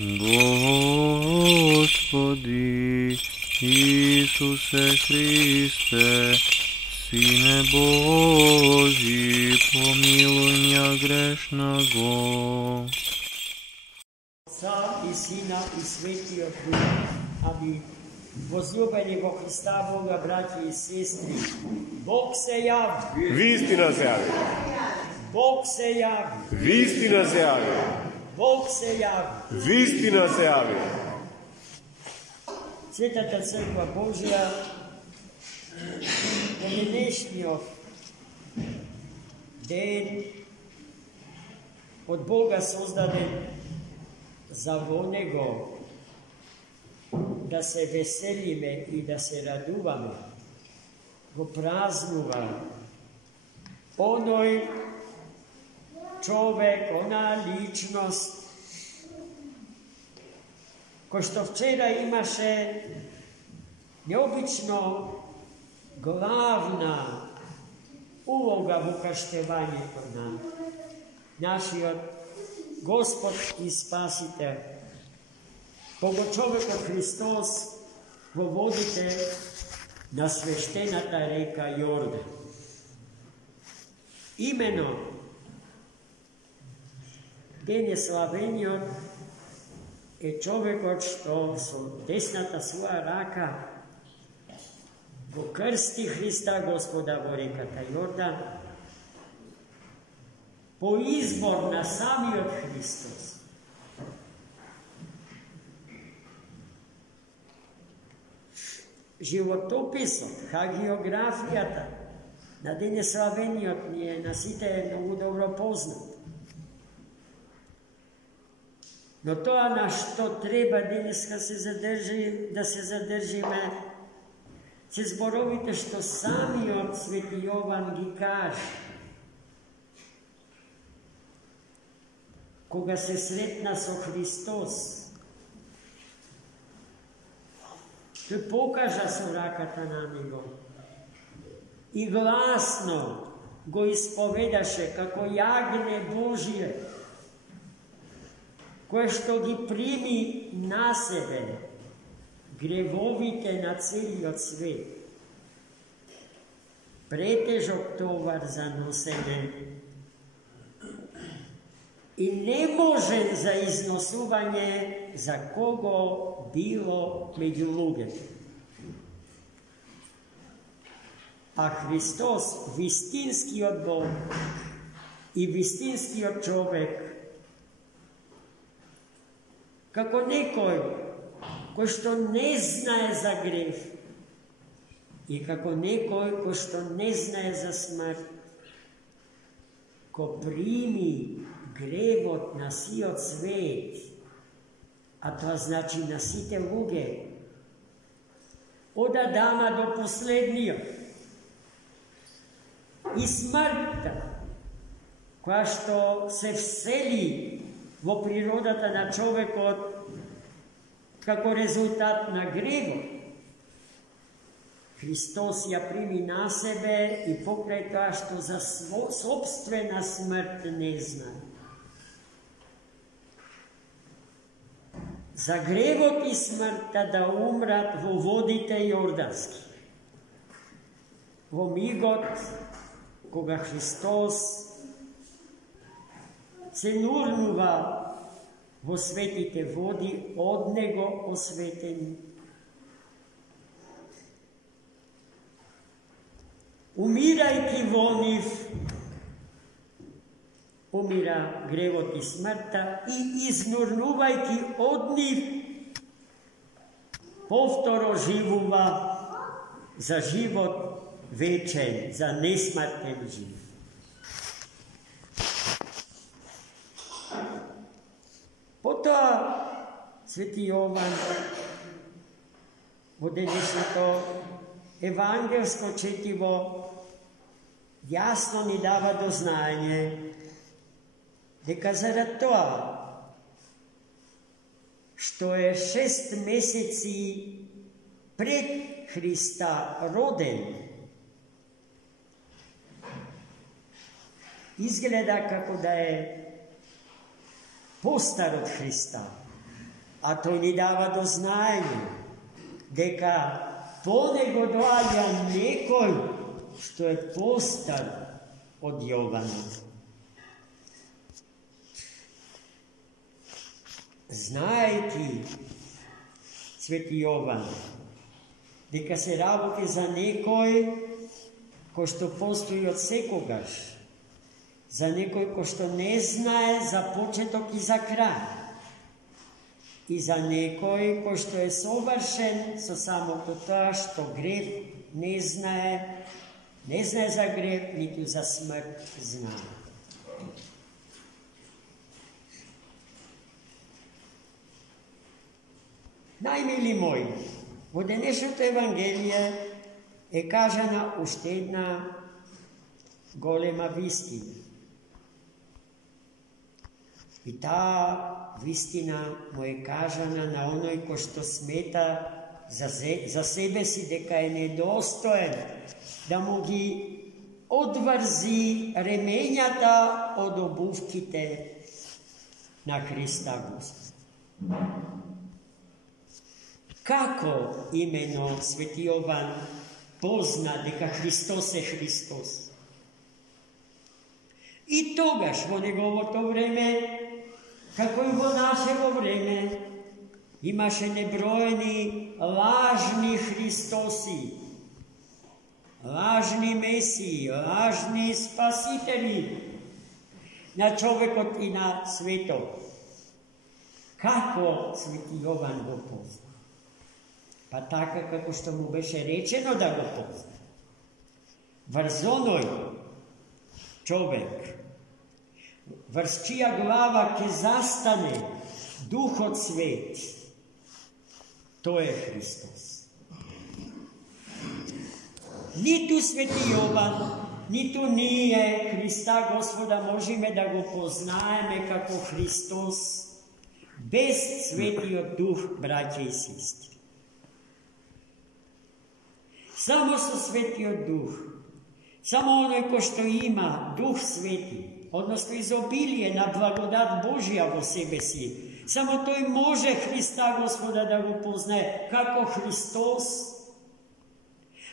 Господи Исусе Христе, Сине Божий, помилуй меня грешного. Отца и Сина и Светлого Духа. Аминь. Возлюбени во Христа Бога, братья и сестры, Бог се яви. Вистина се яви. Бог се яви. Вистина се яви. Бог се яви. Вистина се яви. Светата Църква Божия на днешниот ден от Бога создаден за во Него да се веселиме и да се радуваме, го празнува оној човек, она личност, кој што вчера имаше необично главна улога во крштевањето на нашиот Господ и Спасител, Богочовекот Христос во водите на свештената река Јордан. Имено денеславениот е човекот што со десната своја рака го крсти Христа Господа во реката Јордан по избор на самиот Христос. Животописот, хагиографијата на денеславениот ни е на сите многу добро познат. Но тоа на што треба денеска да се задржиме, се зборовите што самиот Свети Јован ги каже. Кога се сретна со Христос, тој покажа со раката на него и гласно го исповедаше како јагне Божие, кое што ги прими на себе гревовите на целиот свет. Претежок товар за носење и неможен за износување за кого било меѓу луѓето. А Христос, вистинскиот Бог и вистинскиот човек, како некој кој што не знае за грев и како некој кој што не знае за смрт, ко прими гревот на сиот свет, а тоа значи на сите луѓе, од Адама до последниот, и смртта, која што се всели во природата на човекот како резултат на гревот, Христос ја прими на себе и покрај тоа што за собствена смрт не знае. За гревот и смртта да умрат во водите јордански. Во мигот кога Христос се нурнува во светите води, од Него осветени. Умирајќи во нив, умира гревот и смртта и изнурнувајќи од нив, повторо живува за живот вечен, за несмртен живот. Потоа Свети Јован во денешното евангелско четиво јасно ни дава до знаење дека зарад тоа што е 6 месеци пред Христа роден, изгледа како да е постар од Христа. A to ni dava do znanja, дека понего доаѓа некој што е постар од Јована. Знаејќи Свети Јован дека се работи за некој кој што постои од секогаш, за некој кој што не знае за почеток и за крај, и за некој кој што е совршен со самото тоа што грев не знае за грев, ниту за смрт знае. Најмили мои, во денешното Евангелие е кажана уште една голема вистина. И таа вистина му е кажана на оној кој што смета за себе си дека е недостоен да му ги одврзи ремењата од обувките на Христа Господ. Како имено Свети Јован позна дека Христос е Христос? И тогаш во неговото време, како и во нашево време, имаше неброени лажни Христоси, лажни Месии, лажни спасители на човекот и на светот. Како Свети Јован го позна? Па така како што му беше речено да го позна. Врз оној човек, врз чија глава ќе застане Духот Свет, тој е Христос. Ниту Свети Јован, ниту ние Христа Господа можеме да го познаеме како Христос без Светиот Дух, браќа и сестри. Само со Светиот Дух, само оној кој што има Дух Свети, односно изобилие на благодат Божија во себе си, само тој може Христа Господа да го познае како Христос,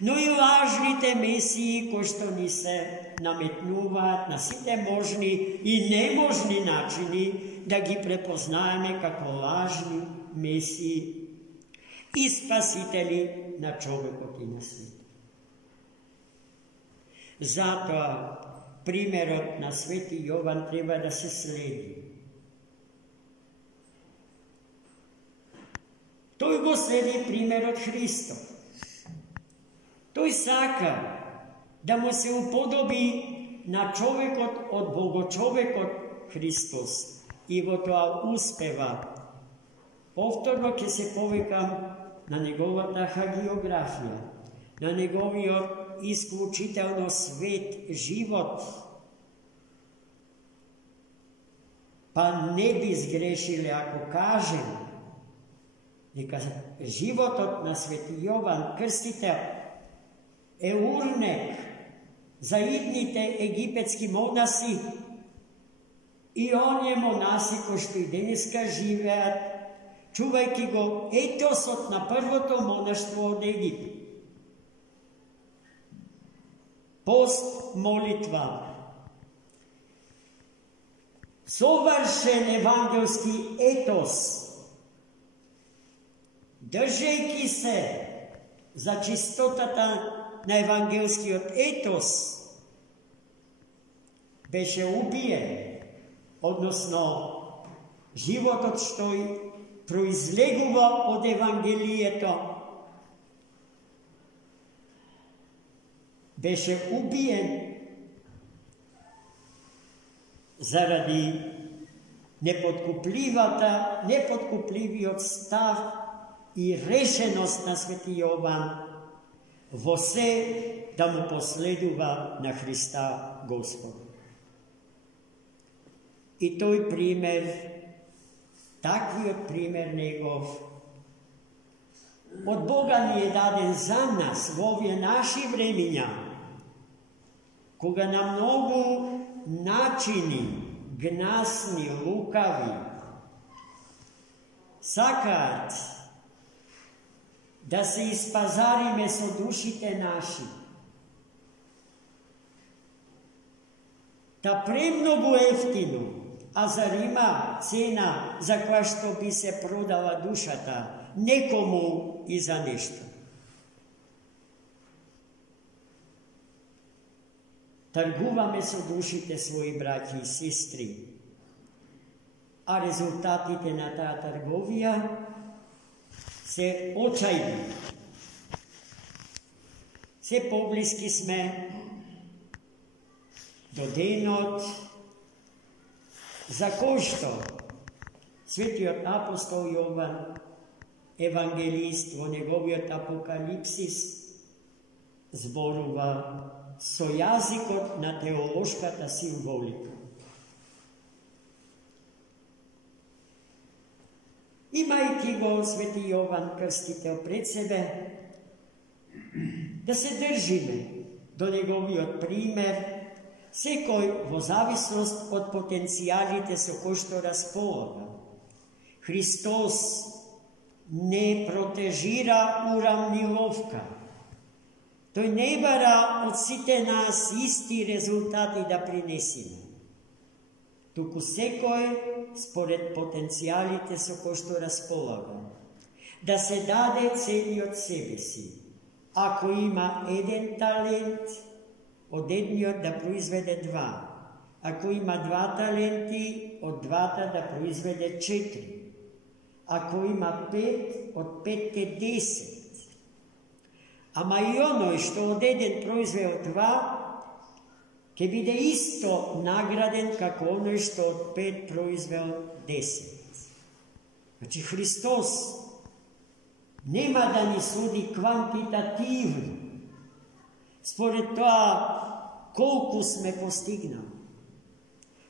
но и лажните месии кои што ни се наметнуваат на сите можни и неможни начини да ги препознаеме како лажни месии и спасители на човекот и на светот. Затоа примерот на Свети Јован треба да се следи. Тој го следи примерот Христов. Тој сака да му се уподоби на човекот од Богочовекот Христос и во тоа успева. Повторно ќе се повикам на неговата хагиографија, на неговиот исклучително свет живот. Па не би сгрешиле ако кажем дека животот на Свети Јован Крстител е урнек за идните египетски монаси и оние монаси кои што и денеска живеат, чувајќи го етосот на првото монаштво од Египет. Пост, молитва, совршен евангелски етос, држејќи се за чистотата на евангелскиот етос, беше убиен, односно животот што произлегува од Евангелието, беше убиен заради непоткупливиот став и решеност на Свети Јован во се да му последува на Христа Господ. И тој пример, таквиот пример негов, од Бога ни е даден за нас во овие наши времења, кога на многу начини, гнасни, лукави, сакаат да се испазариме со душите наши. Та премногу ефтино, а зар има цена за која што би се продала душата некому и за нешто? Тргуваме со душите своји браќи и сестри, а резултатите на таа трговија се очајни. Се поблиски сме до денот за кој што светиот апостол Јован, евангелист, во неговиот апокалипсис зборува со јазикот на теолошката символика. Имајќи го свети Јован Крстител пред себе, да се држиме до неговиот пример, секој во зависност од потенцијалите со кои што располага. Христос не протежира урамниловка. Тој не бара од сите нас исти резултати да принесиме, туку секој според потенцијалите со кои што располага, да се даде целиот себе си. Ако има еден талент, од едниот да произведе два. Ако има два таленти, од двата да произведе 4. Ако има 5, од 5 10. Ама и оној што од еден произвел 2, ќе биде исто награден како оној што од 5 произвел 10. Значи Христос нема да ни суди квантитативно, според тоа колку сме постигнали,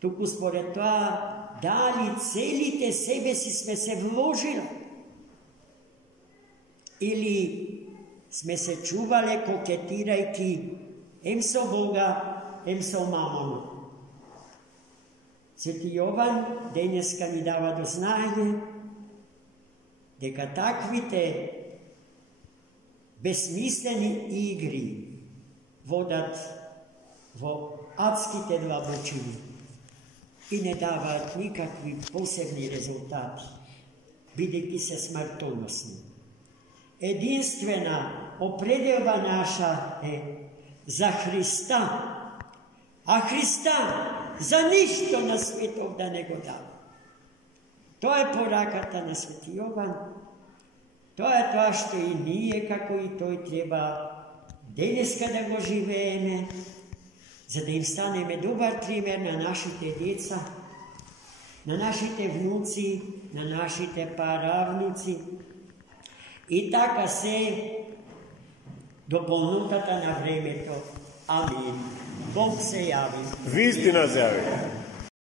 туку според тоа дали целите себе си сме се вложили или сме се чувале кокетирајќи ем со Бога, ем со мамоно. Свети Јован денеска ни дава до знаење дека таквите безсмислени игри водат во адските длабочини и не даваат никакви посебни резултати, бидејќи се смртоносни. Единствена определба наша е за Христа, а Христа за ништо на светот да не го дава. Тоа е пораката на свети Јован. Тоа е тоа што и ние, како и тој, треба денеска да го живееме, за да им станеме добар пример на нашите деца, на нашите внуци, на нашите паравнуци. И така се до полнотата на времето. Амин. Бог се јави. Вистина се јави.